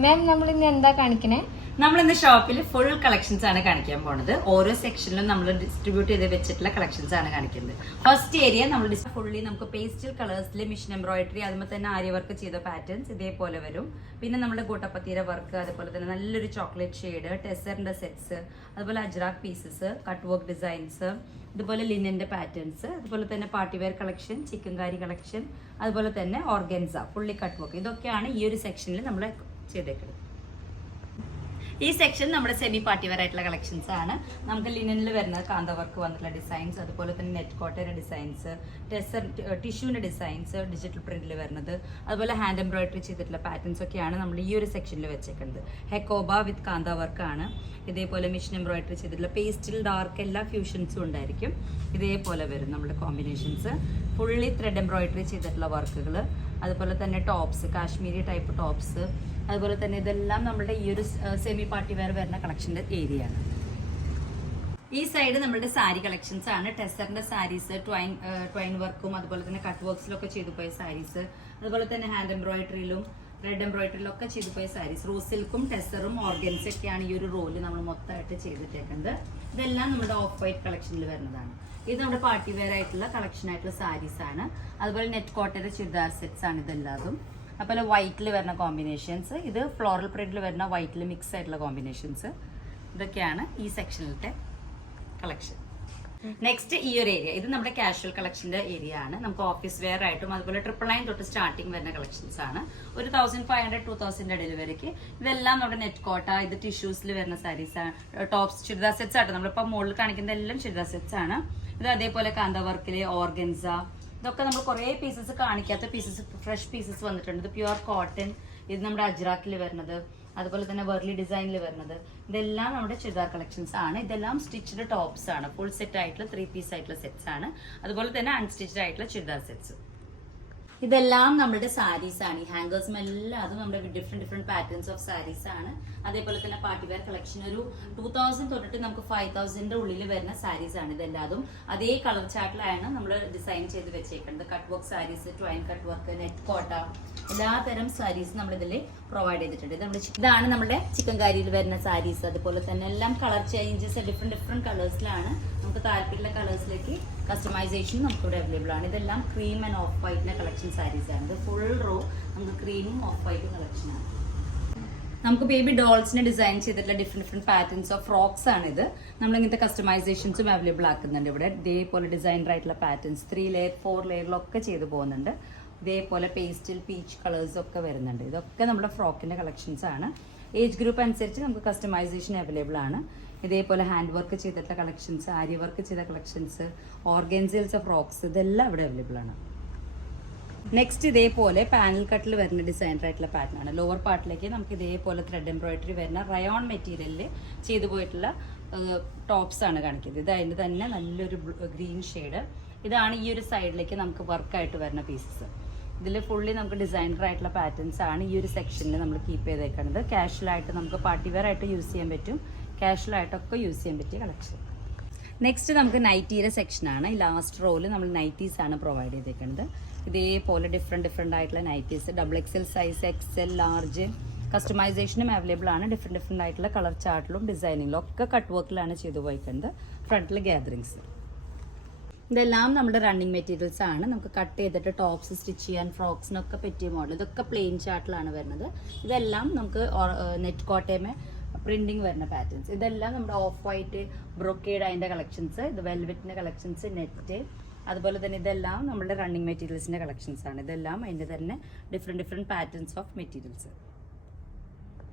മാം നമ്മൾ ഇന്ന് എന്താ കാണിക്കണേ? നമ്മൾ ഇന്ന് ഷോപ്പിൽ ഫുൾ കളക്ഷൻസ് ആണ് കാണിക്കാൻ പോണത്. ഓരോ സെക്ഷനിലും നമ്മൾ ഡിസ്ട്രിബ്യൂട്ട് ചെയ്ത് വെച്ചിട്ടുള്ള കളക്ഷൻസ് ആണ് കാണിക്കുന്നത്. ഫസ്റ്റ് ഏരിയ നമ്മൾ ഫുള്ളി നമുക്ക് പേസ്റ്റൽ കളേഴ്സിൽ മിഷൻ എംബ്രോയിഡറി, അതുപോലെ തന്നെ ആര്യ വർക്ക് ചെയ്ത പാറ്റേൺസ് ഇതേപോലെ വരും. പിന്നെ നമ്മുടെ ഗോട്ടപ്പത്തിയുടെ വർക്ക്, അതുപോലെ തന്നെ നല്ലൊരു ചോക്ലേറ്റ് ഷെയ്ഡ്, ടെസറിന്റെ സെറ്റ്സ്, അതുപോലെ ajrak pieces, cut work designs, അതുപോലെ ലിനന്റെ പാറ്റേൺസ്, അതുപോലെ തന്നെ party wear collection, chikankari collection, അതുപോലെ തന്നെ ഓർഗൻസ ഫുള്ളി കട്ട് വർക്ക്. ഇതൊക്കെയാണ് ഈ ഒരു സെക്ഷനിൽ നമ്മൾ ചെയ്തേക്കുന്നത്. ഈ സെക്ഷൻ നമ്മുടെ സെമി പാർട്ടി വെയർ ആയിട്ടുള്ള കളക്ഷൻസ് ആണ്. നമുക്ക് ലിനനിൽ വരുന്നത് കാന്ത വർക്ക് വന്നിട്ടുള്ള ഡിസൈൻസ്, അതുപോലെ തന്നെ നെറ്റ് കോട്ടയുടെ ഡിസൈൻസ്, ടെസർ ടിഷ്യൂവിന്റെ ഡിസൈൻസ്, ഡിജിറ്റൽ പ്രിന്റിൽ വരുന്നത്, അതുപോലെ ഹാൻഡ് എംബ്രോയിഡറി ചെയ്തിട്ടുള്ള പാറ്റേൺസ് ഒക്കെയാണ് നമ്മൾ ഈ ഒരു സെക്ഷനിൽ വെച്ചേക്കുന്നത്. ഹെക്കോബ വിത്ത് കാന്ത വർക്ക് ആണ്. ഇതേപോലെ മിഷൻ എംബ്രോയിഡറി ചെയ്തിട്ടുള്ള പേസ്റ്റിൽ ഡാർക്ക് എല്ലാ ഫ്യൂഷൻസും ഉണ്ടായിരിക്കും. ഇതേപോലെ വരും നമ്മുടെ കോമ്പിനേഷൻസ്. ഫുള്ളി ത്രെഡ് എംബ്രോയിഡറി ചെയ്തിട്ടുള്ള വർക്കുകൾ, അതുപോലെ തന്നെ ടോപ്സ്, കാശ്മീരി ടൈപ്പ് ടോപ്സ്, അതുപോലെ തന്നെ ഇതെല്ലാം നമ്മുടെ ഈ ഒരു സെമി പാർട്ടി വെയർ വരുന്ന കളക്ഷൻ്റെ ഏരിയ ആണ്. ഈ സൈഡ് നമ്മുടെ സാരി കളക്ഷൻസ് ആണ്. ടെസറിന്റെ സാരീസ്, ട്വൈൻ വർക്കും അതുപോലെ തന്നെ കട്ട് വർക്ക്സിലൊക്കെ ചെയ്തു പോയ സാരീസ്, അതുപോലെ തന്നെ ഹാൻഡ് എംബ്രോയിഡറിയിലും റെഡ് എംബ്രോയിഡറിയിലും ഒക്കെ ചെയ്തു പോയ സാരീസ്. റോസ് സിൽക്കും ടെസറും ഓർഗൻസൊക്കെയാണ് ഈ ഒരു റോല് നമ്മൾ മൊത്തമായിട്ട് ചെയ്തിട്ടേക്കുന്നത്. ഇതെല്ലാം നമ്മുടെ ഓഫ് വൈറ്റ് കളക്ഷനിൽ വരുന്നതാണ്. ഇത് നമ്മുടെ പാർട്ടി വെയർ ആയിട്ടുള്ള കളക്ഷൻ ആയിട്ടുള്ള സാരീസ് ആണ്. അതുപോലെ നെറ്റ് കോട്ടയുടെ ചുരിദാർ സെറ്റ്സ് ആണ് ഇതെല്ലാതും. അതുപോലെ വൈറ്റിൽ വരുന്ന കോമ്പിനേഷൻസ്, ഇത് ഫ്ലോറൽ പ്രിന്റിൽ വരുന്ന വൈറ്റിൽ മിക്സ് ആയിട്ടുള്ള കോമ്പിനേഷൻസ്. ഇതൊക്കെയാണ് ഈ സെക്ഷനിലത്തെ കളക്ഷൻ. നെക്സ്റ്റ് ഈ ഒരു ഏരിയ, ഇത് നമ്മുടെ കാഷ്വൽ കളക്ഷന്റെ ഏരിയ ആണ്. നമുക്ക് ഓഫീസ് വെയർ ആയിട്ടും അതുപോലെ 999 തൊട്ട് സ്റ്റാർട്ടിങ് വരുന്ന കളക്ഷൻസ് ആണ്. ഒരു 1500 2000 ഡെലിവറിക്ക്. ഇതെല്ലാം നമ്മുടെ നെറ്റ് കോട്ട, ഇത് ടിഷ്യൂസിൽ വരുന്ന സാരീസ് ആണ്. ടോപ്സ് ചുരിദാർ സെറ്റ്സ് ആയിട്ട് നമ്മളിപ്പോൾ മുകളിൽ കാണിക്കുന്ന എല്ലാം ചുരിദാർ സെറ്റ്സ് ആണ്. ഇത് അതേപോലെ കാന്ത വർക്കില് ഓർഗൻസ, ഇതൊക്കെ നമ്മൾ കുറേ പീസസ് കാണിക്കാത്ത പീസസ്, ഫ്രഷ് പീസസ് വന്നിട്ടുണ്ട്. ഇത് പ്യുവർ കോട്ടൺ, ഇത് നമ്മുടെ അജ്രാക്കിൽ വരുന്നത്, അതുപോലെ തന്നെ വെർലി ഡിസൈനിൽ വരുന്നത്. ഇതെല്ലാം നമ്മുടെ ചുരിദാർ കളക്ഷൻസ് ആണ്. ഇതെല്ലാം സ്റ്റിച്ച്ഡ് ടോപ്സ് ആണ്. ഫുൾ സെറ്റ് ആയിട്ടുള്ള 3 പീസ് ആയിട്ടുള്ള സെറ്റ്സ് ആണ്. അതുപോലെ തന്നെ അൺസ്റ്റിച്ച്ഡ് ആയിട്ടുള്ള ചുരിദാർ സെറ്റ്സ്. ഇതെല്ലാം നമ്മുടെ സാരീസ് ആണ്. ഈ ഹാങ്കേഴ്സും എല്ലാം അതും നമ്മുടെ ഡിഫറെന്റ് പാറ്റേൺസ് ഓഫ് സാരീസ് ആണ്. അതേപോലെ തന്നെ പാർട്ടി വെയർ കളക്ഷൻ ഒരു 2000 തൊട്ടിട്ട് നമുക്ക് 5000 ഉള്ളിൽ വരുന്ന സാരീസ് ആണ്. ഇതെല്ലാതും അതേ കളർ ചാർട്ടിലാണ് നമ്മൾ ഡിസൈൻ ചെയ്ത് വെച്ചേക്കുന്നത്. Cut work saris, twine cut work, net Kota, എല്ലാത്തരം സാരീസ് നമ്മൾ ഇതിൽ പ്രൊവൈഡ് ചെയ്തിട്ടുണ്ട്. ഇതാണ് നമ്മുടെ ചിക്കൻ കാരിയിൽ വരുന്ന സാരീസ്. അതുപോലെ തന്നെ എല്ലാം കളർ ചേഞ്ചസ് ഡിഫറെന്റ് കളേഴ്സിലാണ്. നമുക്ക് താല്പര്യമുള്ള കളേഴ്സിലേക്ക് കസ്റ്റമൈസേഷൻ നമുക്കിവിടെ അവൈലബിൾ ആണ്. ഇതെല്ലാം ക്രീം ആൻഡ് ഓഫ് വൈറ്റിന്റെ കളക്ഷൻ സാരീസ് ആണ്. ഇത് ഫുൾ റോ നമുക്ക് ക്രീമും ഓഫ് വൈറ്റും കളക്ഷൻ ആണ്. നമുക്ക് ബേബി ഡോൾസിനെ ഡിസൈൻ ചെയ്തിട്ടുള്ള ഡിഫറെന്റ് പാറ്റേൺസ് ഓഫ് ഫ്രോക്സ് ആണ് ഇത്. നമ്മൾ ഇങ്ങനത്തെ കസ്റ്റമൈസേഷൻസും അവൈലബിൾ ആക്കുന്നുണ്ട് ഇവിടെ. ഇതേപോലെ ഡിസൈൻഡ് ആയിട്ടുള്ള പാറ്റേൺസ് 3 ലെയർ 4 ലെയറിലൊക്കെ ചെയ്തു പോകുന്നുണ്ട്. ഇതേപോലെ പേസ്റ്റൽ പീച്ച് കളേഴ്സ് ഒക്കെ വരുന്നുണ്ട്. ഇതൊക്കെ നമ്മുടെ ഫ്രോക്കിന്റെ കളക്ഷൻസ് ആണ്. ഏജ് ഗ്രൂപ്പ് അനുസരിച്ച് നമുക്ക് കസ്റ്റമൈസേഷൻ അവൈലബിൾ ആണ്. ഇതേപോലെ ഹാൻഡ് വർക്ക് ചെയ്തിട്ടുള്ള കളക്ഷൻസ്, ആര്യ വർക്ക് ചെയ്ത കളക്ഷൻസ്, ഓർഗൻസിൽസ് ഫ്രോക്സ്, ഇതെല്ലാം ഇവിടെ അവൈലബിൾ ആണ്. നെക്സ്റ്റ് ഇതേപോലെ പാനൽ കട്ടിൽ വരുന്ന ഡിസൈൻഡ് ആയിട്ടുള്ള പാറ്റേൺ ആണ്. ലോവർ പാർട്ടിലേക്ക് നമുക്ക് ഇതേപോലെ ത്രെഡ് എംബ്രോയിഡറി വരുന്ന റയോൺ മെറ്റീരിയലിൽ ചെയ്തു പോയിട്ടുള്ള ടോപ്സ് ആണ് കാണിക്കുന്നത്. ഇത് അതിൻ്റെ തന്നെ നല്ലൊരു ഗ്രീൻ ഷെയ്ഡ്. ഇതാണ് ഈ ഒരു സൈഡിലേക്ക് നമുക്ക് വർക്കായിട്ട് വരുന്ന പീസസ്. ഇതിൽ ഫുള്ളി നമുക്ക് ഡിസൈനർ ആയിട്ടുള്ള പാറ്റേൺസ് ആണ് ഈ ഒരു സെക്ഷനിൽ നമ്മൾ കീപ്പ് ചെയ്തേക്കുന്നത്. കാഷ്വലായിട്ട് നമുക്ക് പാർട്ടി വെയർ ആയിട്ട് യൂസ് ചെയ്യാൻ പറ്റും, കാഷ്വലായിട്ടൊക്കെ യൂസ് ചെയ്യാൻ പറ്റിയ കളക്ഷൻ. നെക്സ്റ്റ് നമുക്ക് നൈറ്റിയുടെ സെക്ഷനാണ്. ഈ ലാസ്റ്റ് റോയിൽ നമ്മൾ നൈറ്റീസ് ആണ് പ്രൊവൈഡ് ചെയ്തേക്കുന്നത്. ഇതേപോലെ ഡിഫറെന്റ് ആയിട്ടുള്ള nighties, XXL size, XL, large, കസ്റ്റമൈസേഷനും അവൈലബിൾ ആണ്. ഡിഫറെന്റ് ആയിട്ടുള്ള കളർ ചാർട്ടിലും ഡിസൈനിങ്ങിലും ഒക്കെ കട്ട് വർക്കിലാണ് ചെയ്തു പോയിക്കുന്നത്. ഫ്രണ്ടിൽ ഗ്യാദറിങ്സ്. ഇതെല്ലാം നമ്മുടെ റണ്ണിങ് മെറ്റീരിയൽസ് ആണ്. നമുക്ക് കട്ട് ചെയ്തിട്ട് ടോപ്സ് സ്റ്റിച്ച് ചെയ്യാൻ, ഫ്രോക്സിനൊക്കെ പറ്റിയ മോഡൽ. ഇതൊക്കെ പ്ലെയിൻ ചാർട്ടിലാണ് വരുന്നത്. ഇതെല്ലാം നമുക്ക് നെറ്റ് കോട്ടയമേ പ്രിന്റിങ് വരുന്ന പാറ്റേൺസ്. ഇതെല്ലാം നമ്മുടെ ഓഫ് വൈറ്റ്, ബ്രൊക്കേഡ് അതിന്റെ കളക്ഷൻസ്, ഇത് വെൽവെറ്റിന്റെ കളക്ഷൻസ്, നെറ്റ്, അതുപോലെ തന്നെ ഇതെല്ലാം നമ്മുടെ റണ്ണിങ് മെറ്റീരിയൽസിന്റെ കളക്ഷൻസ് ആണ്. ഇതെല്ലാം അതിന്റെ തന്നെ ഡിഫറെന്റ് പാറ്റേൺസ് ഓഫ് മെറ്റീരിയൽസ്.